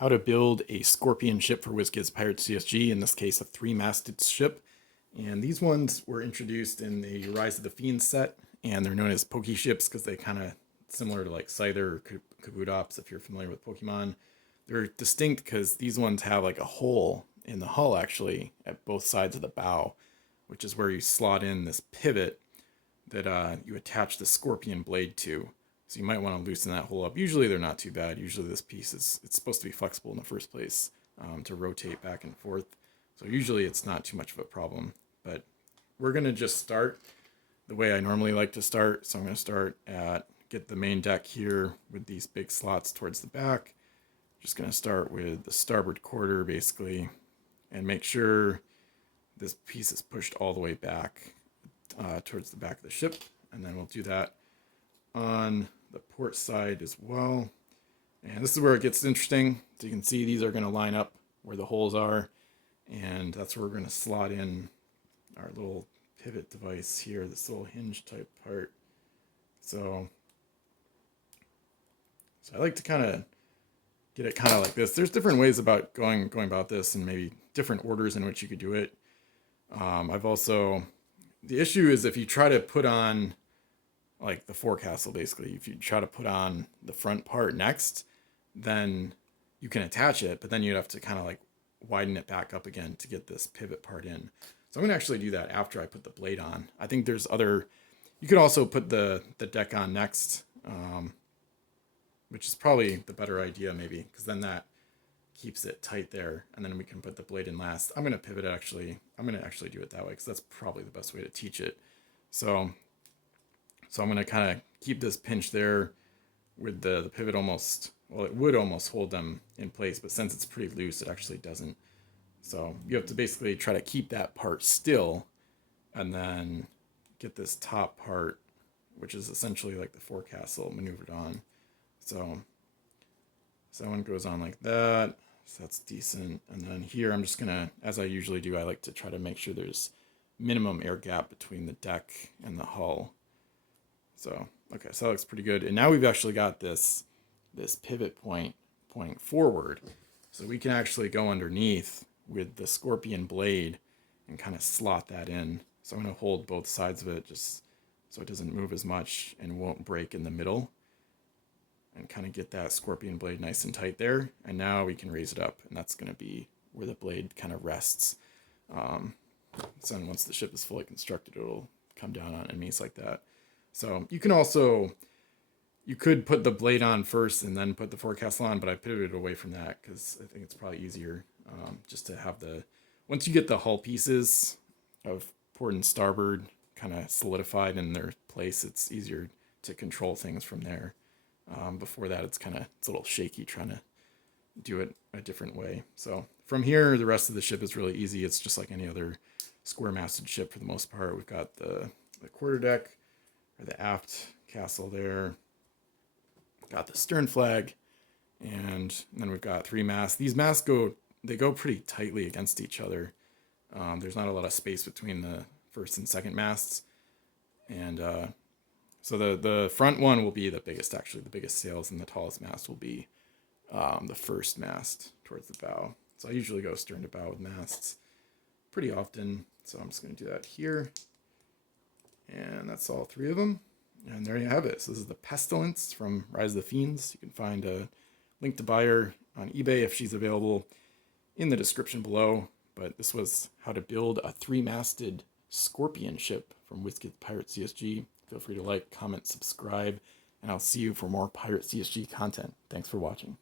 how to build a Scorpion ship for Wizkids Pirate CSG, in this case a 3-masted ship. And these ones were introduced in the Rise of the Fiends set, and they're known as Poke ships because they kind of similar to like Scyther or Kabutops if you're familiar with Pokemon. They're distinct because these ones have like a hole in the hull actually at both sides of the bow, which is where you slot in this pivot that you attach the Scorpion blade to. So you might want to loosen that hole up. Usually they're not too bad. Usually this piece it's supposed to be flexible in the first place to rotate back and forth. So usually it's not too much of a problem. But we're going to just start the way I normally like to start. So I'm going to start at, get the main deck here with these big slots towards the back. Just going to start with the starboard quarter basically and make sure this piece is pushed all the way back towards the back of the ship. And then we'll do that on the port side as well. And this is where it gets interesting. So you can see these are going to line up where the holes are. And that's where we're going to slot in our little pivot device here, this little hinge type part. So I like to kind of get it kind of like this. There's different ways about going about this and maybe different orders in which you could do it. I've also, the issue is if you try to put on like the forecastle basically, if you try to put on the front part next, then you can attach it, but then you'd have to kind of like widen it back up again to get this pivot part in. So I'm going to actually do that after I put the blade on. I think there's other, you could also put the deck on next, which is probably the better idea maybe, because then that keeps it tight there, and then we can put the blade in last. I'm going to pivot actually. I'm going to actually do it that way because that's probably the best way to teach it. So I'm going to kind of keep this pinch there with the pivot almost, well, it would almost hold them in place, but since it's pretty loose, it actually doesn't. So you have to basically try to keep that part still and then get this top part, which is essentially like the forecastle, maneuvered on. So that one goes on like that. So that's decent. And then here I'm just going to, as I usually do, I like to try to make sure there's minimum air gap between the deck and the hull. So, okay, so that looks pretty good. And now we've actually got this pivot point pointing forward. So we can actually go underneath with the Scorpion blade and kind of slot that in. So I'm going to hold both sides of it just so it doesn't move as much and won't break in the middle. And kind of get that Scorpion blade nice and tight there. And now we can raise it up, and that's going to be where the blade kind of rests. So then once the ship is fully constructed, it'll come down on enemies like that. So you can also, you could put the blade on first and then put the forecastle on, but I pivoted away from that because I think it's probably easier just to have the, once you get the hull pieces of port and starboard kind of solidified in their place, it's easier to control things from there. Before that, it's a little shaky trying to do it a different way. So from here, the rest of the ship is really easy. It's just like any other square-masted ship for the most part. We've got the quarterdeck, or the aft castle there. Got the stern flag, and then we've got 3 masts. These masts go pretty tightly against each other. There's not a lot of space between the first and second masts, and so the front one will be the biggest, actually, the biggest sails, and the tallest mast will be the first mast towards the bow. So I usually go stern to bow with masts pretty often. So I'm just going to do that here. And that's all 3 of them. And there you have it. So this is the Pestilence from Rise of the Fiends. You can find a link to buy her on eBay if she's available in the description below. But this was how to build a 3-masted Scorpion ship from Wizkids Pirate CSG. Feel free to like, comment, subscribe, and I'll see you for more Pirate CSG content. Thanks for watching.